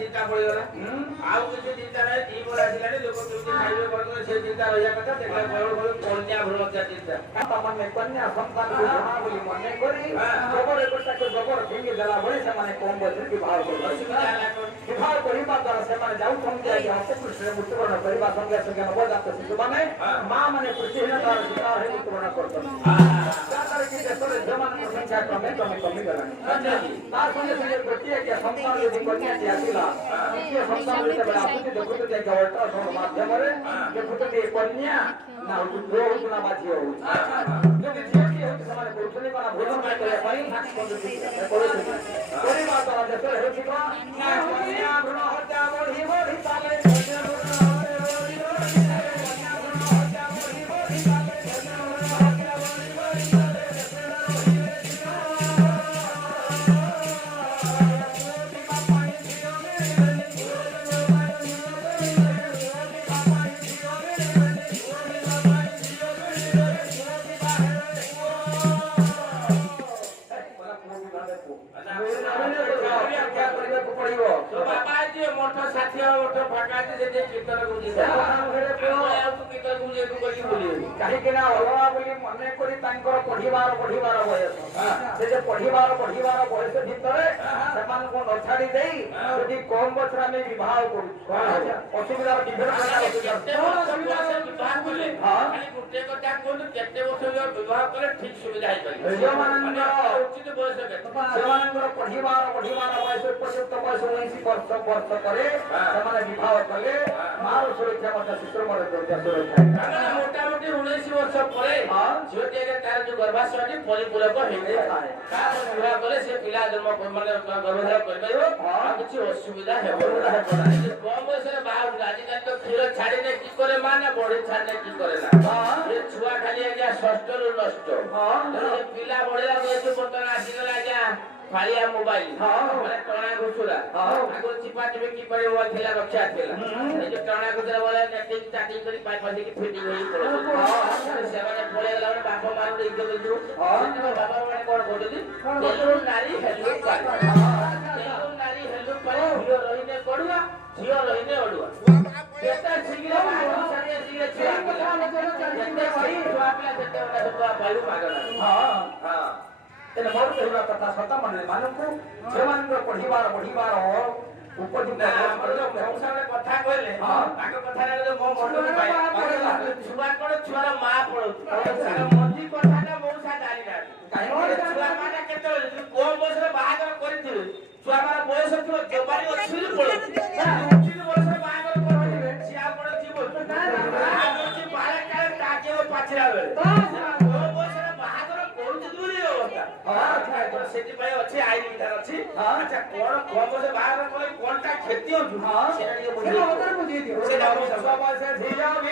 चिंता पड़गला आउ किसी चिंता नहीं टी बोला दिलाने लोग तुमके खाइबे करतो से चिंता रहिया कथा देखला बड़ बड़ कन्या भ्रमत्या चिंता तमने कन्या संतान को जमा बोली मने करी गोबर एकटा को गोबर फिंगे देला बळे से माने कम बजे विवाह करतो विवाह करिबा द्वारा से माने जाउ थम जाय हसे कृष्ण मुक्तवर्ण करिबा संगे संगे न बजात से माने मां माने प्रतिहीनता शिकार है मुक्तवर्ण करतो साकर की देशरे जमान संख्या क्रमे कमी गलानी अच्छा जी ता संगे संगे गोटिए के संतान यदि कन्या जी आसिला ये संतान रे बड़ा आपत्ति देखते जाय गवटा सब माध्यम रे देखते कन्या ना उद्रो ना बाजियो যদি ঝিটি হতে সমানে করছলি কোনা ভোজন করে পাই হাতি পদ্ধতি করে মা তারা দেশে হেছি না কন্যা ভ্রণ হত্যা বড়ি বড়ি তালে मोठा साथी मोठा फाकाते जे कीर्तन गुजी कीर्तन गुजी करी बोली काहे के ना अलवा बोली मने करी तांकर पढिबार बयस से जे पढिबार बयस भितरे समान को नछाडी देई यदि कम बछरा में विवाह करू असुविधा विभिन्न प्रकार असुविधा से विवाह करे खाली गुटे कथा कोन केते वर्ष विवाह करे ठीक सुविधा है करी सेमानंगर उचित बयस के सेमानंगर पढिबार बयस उपयुक्त बयस 19 वर्ष करे समान विवाह कले मार सुरक्षा मत शिशु मर सुरक्षा मोटा मोटी 19 वर्ष परे ज्योति के तार जो गर्भाशय परिपूरक हेते का विवाह करे से पिला जन्म माने गर्भधारण करबो आ किछि असुविधा हेबो कम बयस रे बाहर राजी का तो खीर छाड़ी ने की करे माने बड़ी छाड़ी की करे ना ये छुआ खाली आजा षष्ठ रु नष्ट ये पिला बढिला बयस बर्तन आसी गला आजा फालिया मोबाइल माने टणा घुसुरा आगो चिपा चिपे की पड़े हुआ थेला रक्षा थेला ए जो टणा घुसुरा वाला नेटिंग टाटिंग करी पाई पाई की फिटिंग होई पड़ो से माने पळे गला बाप मार दे इज्जत दो बाबा माने कोन कोडि तेलु नारी हेलु पारे तेलु नारी हेलु पारे हिरो रहिने कोडुआ झियो रहिने ओडुआ केता सिगरे बाहर सारे सिगरे छुआ केते सही छुआ पिला केते ओटा छुआ पाइलु मागला हां तेने मोर कहला कथा सता माने मानकु सेमानंग पढिबार उपयुक्त मौसाले कथा कहले ताको कथा रे जो मो मन पाइ छुआ कोन छुआ मा पडो सारा मजी कथाटा मौसा जानि ना काहे छुआ माने केते कोन बयस रे बाहागर करिथिबे छुआ मार बयस थियो जबारी अछि रे पडो 25 वर्ष रे बाहागर करथिबे सिया पडो जीवो आगो छि बारे काले टाके पाछरा बेले सेठी भाई अछि आईन विधान अछि अच्छा कोन कोन से बाहर कोन कोनटा खेती हो सेटा के बुझी सेटा सब से धिया